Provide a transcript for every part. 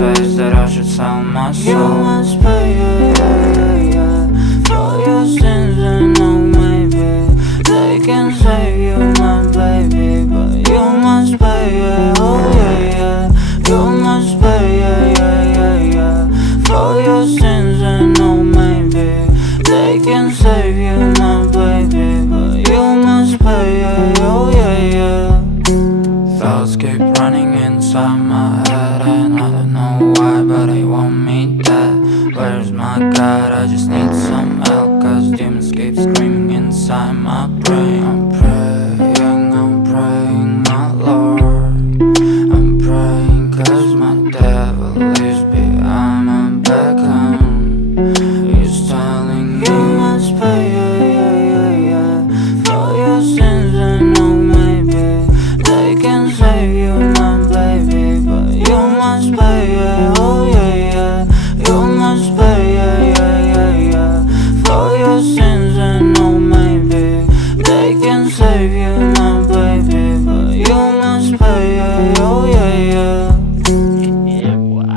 says that I should sell my soul. You must pay, for your sins, and no maybe they can save you, my baby, but you must pay, oh yeah. You must pay, for your sins, and no maybe they can save you, my baby, but you must pay, oh yeah. Thoughts keep running inside my head, and I don't know why, but they want me dead. Where's my God? I just need some help, cause demons keep screaming inside my brain. I'm praying, my Lord. I'm praying cause my devil is behind my back home. He's telling me you must pay, for your sins, and no maybe they can save you, my baby, but you must pay, oh yeah. You must pay, for your sins, and no maybe they can save you, my baby, but you must pay, oh yeah. Yeah, boy.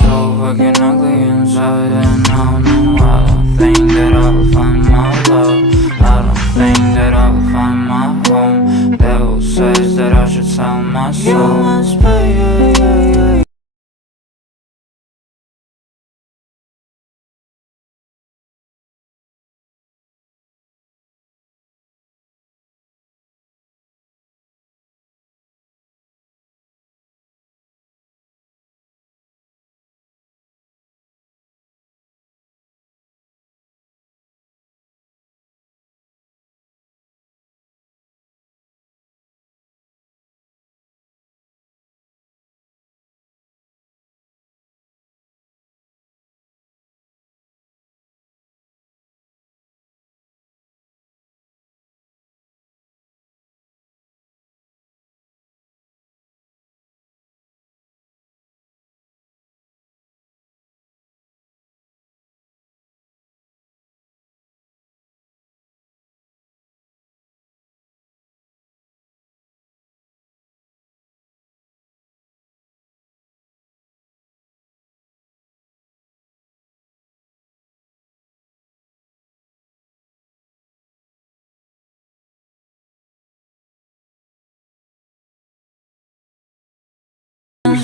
So fucking ugly inside, and I don't think that I will find my love. I don't think that I will find my home. Devil says that I should sell my soul. You must pay,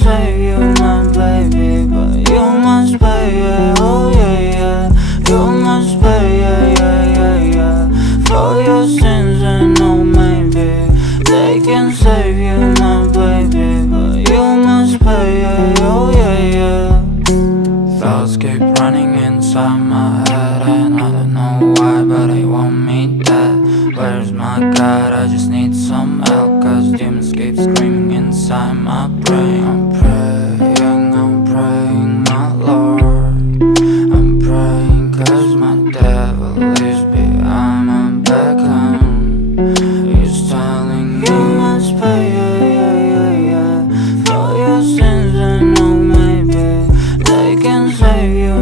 save you, my baby, but you must pay, oh yeah. You must pay, for your sins, and no maybe they can save you, my baby, but you must pay, oh yeah. Thoughts keep running inside my head, and I don't know why, but they want me dead. Where's my God? I just need some help, cause demons keep screaming inside my brain. I'm praying, my Lord. I'm praying cause my devil is behind my back home. He's telling me you must pay, for your sins, and no maybe they can save you,